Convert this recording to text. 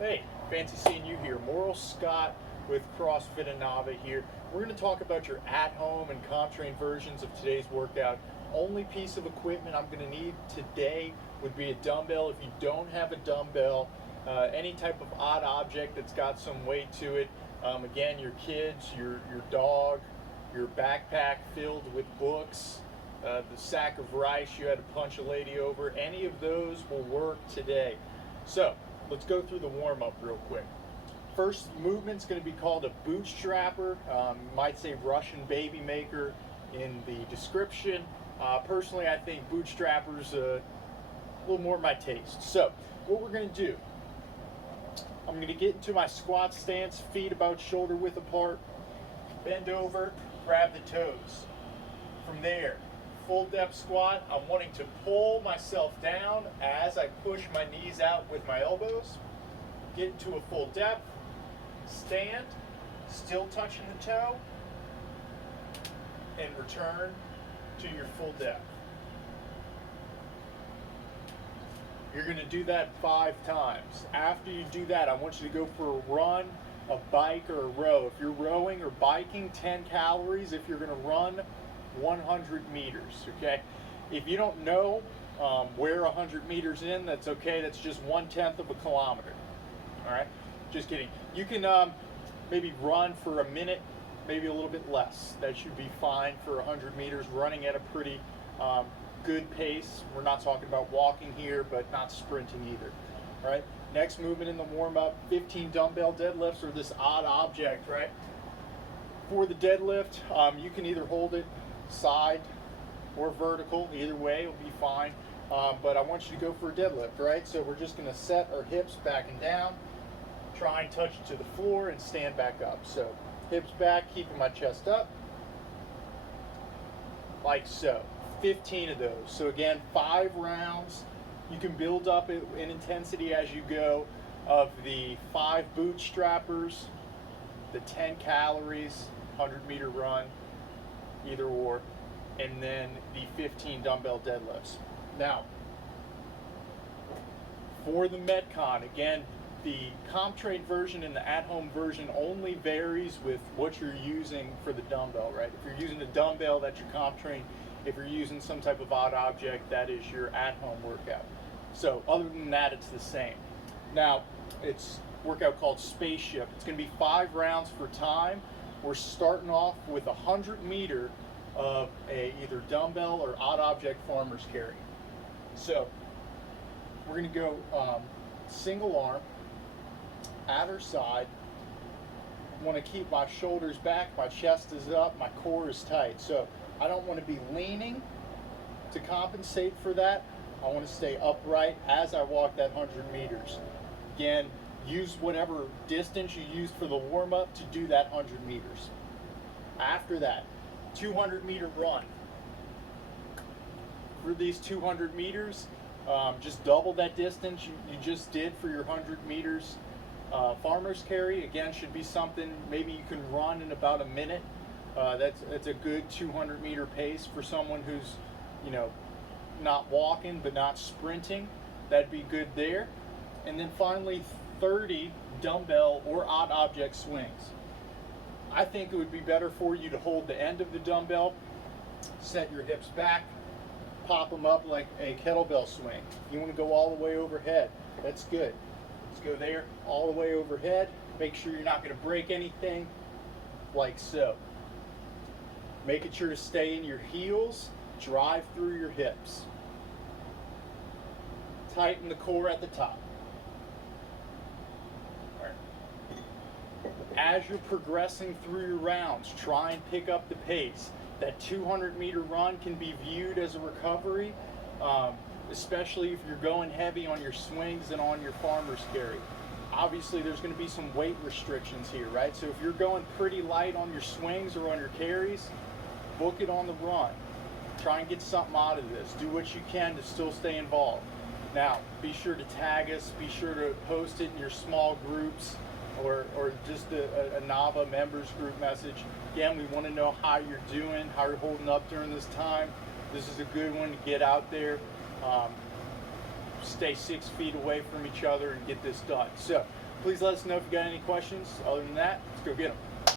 Hey, fancy seeing you here. Morrell Scott with CrossFit Anavah here. We're going to talk about your at-home and Comptrain versions of today's workout. Only piece of equipment I'm going to need today would be a dumbbell. If you don't have a dumbbell, any type of odd object that's got some weight to it, again, your kids, your dog, your backpack filled with books, the sack of rice you had to punch a lady over, any of those will work today. So let's go through the warm-up real quick. First movement's going to be called a bootstrapper. Might say Russian baby maker in the description. Personally, I think bootstrapper's a little more my taste. So what we're going to do, I'm going to get into my squat stance, feet about shoulder width apart, bend over, grab the toes. From there, full depth squat. I'm wanting to pull myself down as I push my knees out with my elbows. Get into a full depth, stand, still touching the toe, and return to your full depth. You're going to do that 5 times. After you do that, I want you to go for a run, a bike, or a row. If you're rowing or biking, 10 calories. If you're going to run, 100 meters, okay? If you don't know where 100 meters in, that's okay. That's just 1/10 of a kilometer, all right? Just kidding. You can maybe run for a minute, maybe a little bit less. That should be fine for 100 meters, running at a pretty good pace. We're not talking about walking here, but not sprinting either, all right? Next movement in the warm-up, 15 dumbbell deadlifts, or this odd object, right? For the deadlift, you can either hold it side or vertical, either way will be fine, but I want you to go for a deadlift, right? So we're just going to set our hips back and down, try and touch it to the floor and stand back up. So hips back, keeping my chest up, like so. 15 of those. So again, 5 rounds. You can build up in intensity as you go, of the 5 bootstrappers, the 10 calories, 100-meter run, either or, and then the 15 dumbbell deadlifts. Now, for the Metcon, again, the Comptrain version and the at-home version only varies with what you're using for the dumbbell, right? If you're using a dumbbell, that's your Comptrain. If you're using some type of odd object, that is your at-home workout. So other than that, it's the same. Now, it's a workout called Spaceship. It's going to be 5 rounds for time. We're starting off with 100 meter of either dumbbell or odd object farmer's carry. So we're going to go single arm at our side. I want to keep my shoulders back, my chest is up, my core is tight. So I don't want to be leaning to compensate for that. I want to stay upright as I walk that 100 meters. Again, use whatever distance you used for the warm-up to do that 100 meters. After that, 200-meter run. For these 200 meters, just double that distance you just did for your 100 meters farmer's carry. Again, should be something maybe you can run in about a minute. That's a good 200-meter pace for someone who's, you know, not walking but not sprinting. That'd be good there. And then finally, 30 dumbbell or odd object swings. I think it would be better for you to hold the end of the dumbbell, set your hips back, pop them up like a kettlebell swing. You want to go all the way overhead. That's good. Let's go there, all the way overhead. Make sure you're not going to break anything, like so. Making sure to stay in your heels, drive through your hips. Tighten the core at the top. As you're progressing through your rounds, try and pick up the pace. That 200-meter run can be viewed as a recovery, especially if you're going heavy on your swings and on your farmer's carry. Obviously, there's going to be some weight restrictions here, right? So if you're going pretty light on your swings or on your carries, book it on the run. Try and get something out of this. Do what you can to still stay involved. Now, be sure to tag us. Be sure to post it in your small groups, or just a Anavah members group message. Again, we want to know how you're doing, how you're holding up during this time. This is a good one to get out there. stay 6 feet away from each other and get this done. So Please let us know if you got any questions. Other than that, let's go get them.